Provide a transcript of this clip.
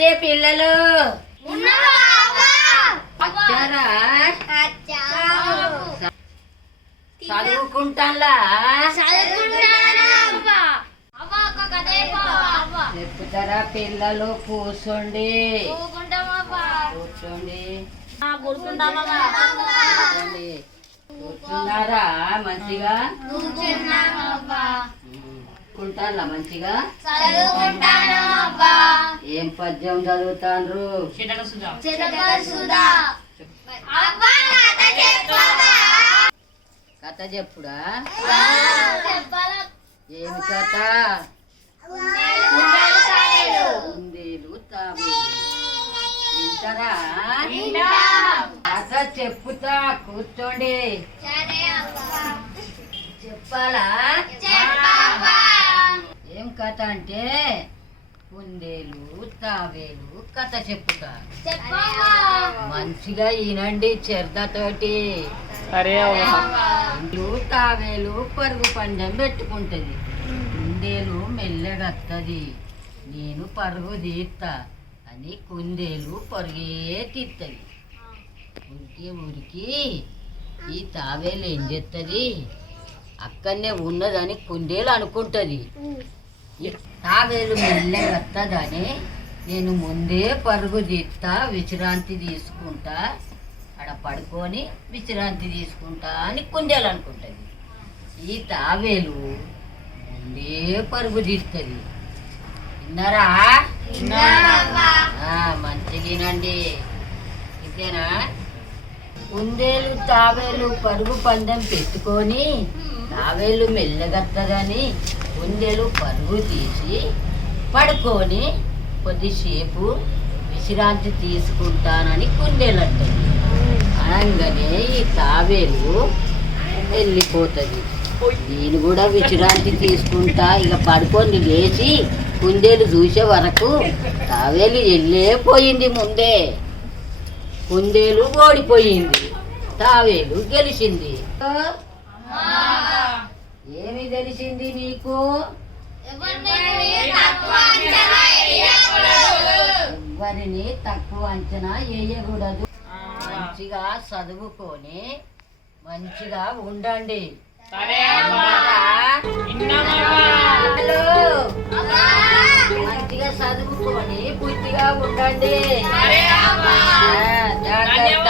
అయితే పిల్లలు చదువుకుంటాలా చెప్తారా పిల్లలు? కూర్చోండి కూర్చోండి కూర్చున్నారా? మంచిగా కుంటాలా? మంచిగా ఏం పద్యం చదువుతాండ్రు? కథ చెప్పుడా? ఏమి కథ? కుందేలు తాబేలు. వింటారా? కథ చెప్పుతా, కూర్చోండి. చెప్పాలా? ఏం కథ అంటే కుందేలు తాబేలు కథ చెప్పుతా. మంచిగా ఈనండి శ్రద్ధతోటి. తాబేలు పరుగు పందెం పెట్టుకుంటది. కుందేలు మెల్లగత్తది. నేను పరుగు తీస్తా అని కుందేలు పరుగే తీస్తుంది. ఉరికి ఉరికి ఈ తాబేలు ఏం చేస్తుంది? అక్కడనే ఉన్నదని కుందేలు అనుకుంటుంది. తాబేలు మెల్లగత్తదని నేను ముందే పరుగు తీస్తా, విశ్రాంతి తీసుకుంటా, అక్కడ పడుకొని విశ్రాంతి తీసుకుంటా అని కుందేలు అనుకుంటుంది. ఈ తాబేలు ముందే పరుగు తీస్తుంది. విన్నారా? మంచిగానండి. ఇదేనా? కుందేలు తాబేలు పరుగు పందెం పెట్టుకొని తాబేలు మెల్లగత్తదని కుందేలు పరుగు తీసి పడుకొని కొద్దిసేపు విశ్రాంతి తీసుకుంటానని కుందేలు అంటుంది. అనగానే ఈ తాబేలు వెళ్ళిపోతుంది. నేను కూడా విశ్రాంతి తీసుకుంటా, ఇక పడుకొని లేచి కుందేలు చూసే వరకు తాబేలు వెళ్ళిపోయింది. ముందే కుందేలు ఓడిపోయింది, తాబేలు గెలిచింది. ఏమి తెలిసింది నీకు? ఎవరిని తక్కువ అంచనా వేయకూడదు. మంచిగా చదువుకొని మంచిగా ఉండండి. మంచిగా చదువుకొని బుద్ధిగా ఉండండి. జాగ్రత్త.